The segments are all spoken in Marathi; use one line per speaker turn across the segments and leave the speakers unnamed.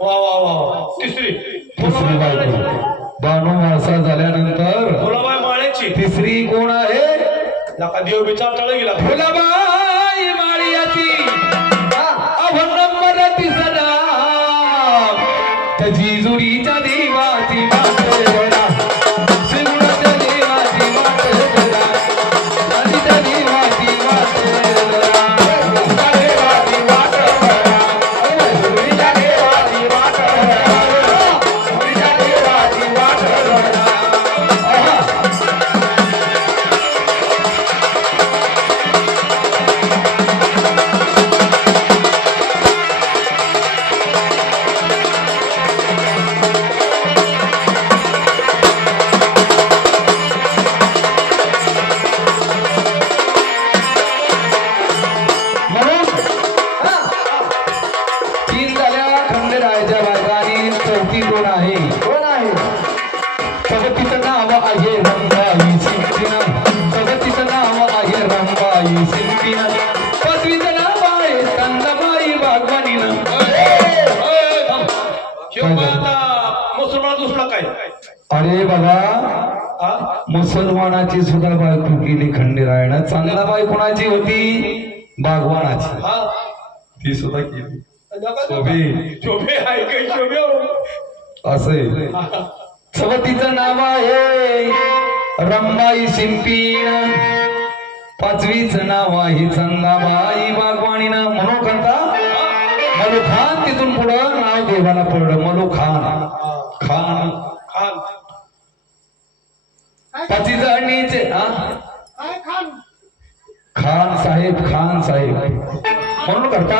वा वा वा तिसरी तिसरी बायको. बाणू माणसा झाल्यानंतर फुलाबाई माळ्याची तिसरी कोण आहे? नका देव
विचार तळ गेला. फुलाबाई
अरे बघा? मुसलमानाची सुद्धा बायको केली खंडेरायानं चांगला बाई कोणाची होती? बागवानाची.
हा?
ती सुद्धा केली. असे सवतीचं नाव आहे रंबाई शिंपीन पाचवीचं नाव आहे चंदाबाई बागवाणीनं मनो करता? मलो खान तिथून पुढं नाव देवाला पडलं. मलो खान खान पाची जणीचे हा?
खान?
साहेब खान साहेब. म्हणून करता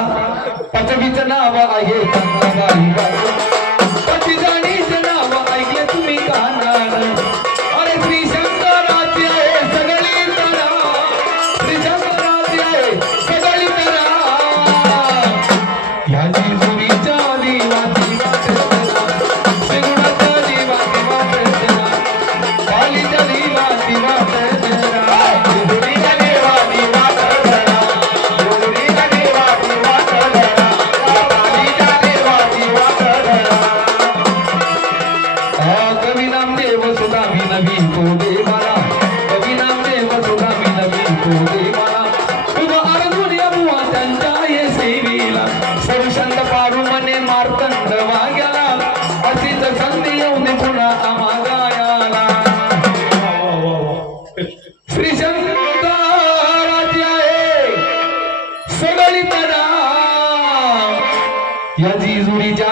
पाचवीचं नाव आहे बागवाणी पाची जणीचं नाव ऐकले तुम्ही कानार त्यांच्या ये सेवीला संत पारू मने मार्तंड वाग्याला. अशीच संधी येऊन पुन्हा आम्हा श्री शंकराची आहे सगळी या जिजुरीच्या